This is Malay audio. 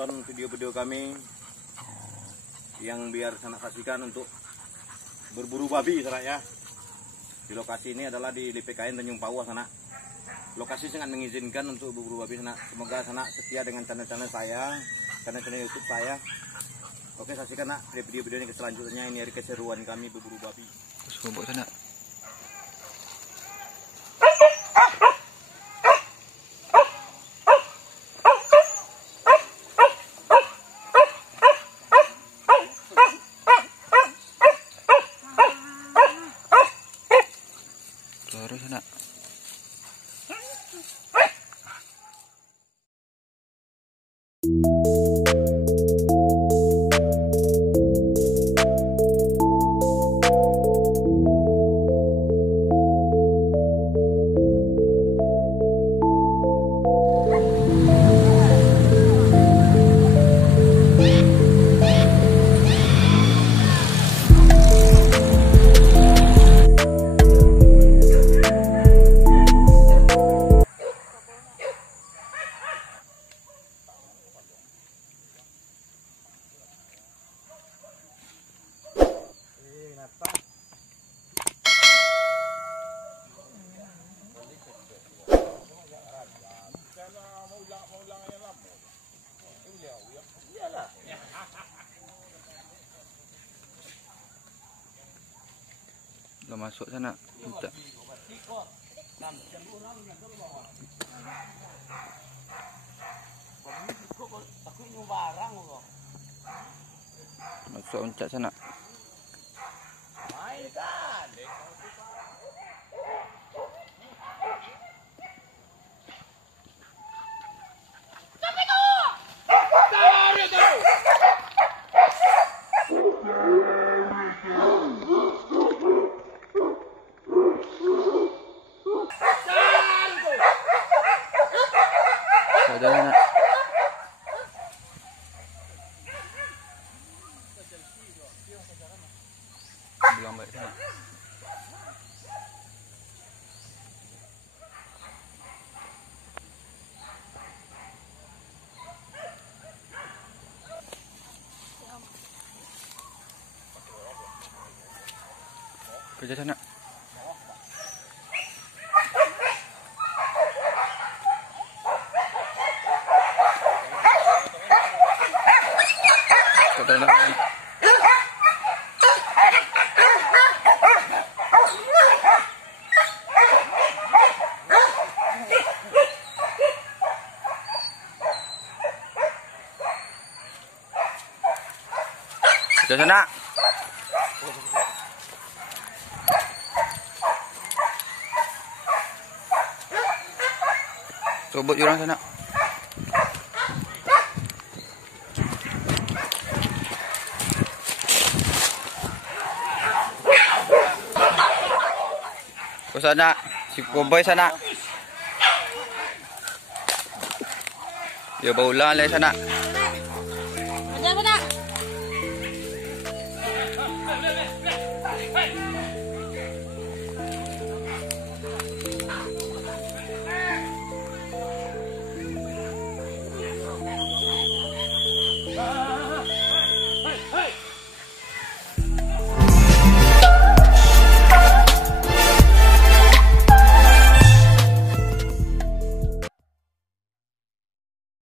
tonton video-video kami yang biar sanak saksikan untuk berburu babi sanak ya. Di lokasi ini adalah di LPKN Tanjung Paua sanak. Lokasi sangat mengizinkan untuk berburu babi sanak. Semoga sanak setia dengan channel-channel saya, channel-channel YouTube saya. Oke, saksikan nak video-video ini selanjutnya. Ini hari keseruan kami berburu babi. Terus kumpul sana. Terus sana. Udah masuk sana. Minta. Masuk uncak sana. Jalan nak. Belum balik sana. Kerja sana. Ke sana. Coba jurang sana. Ke sana, si Boboy sana. Dia bawa ulang lagi sana. Ada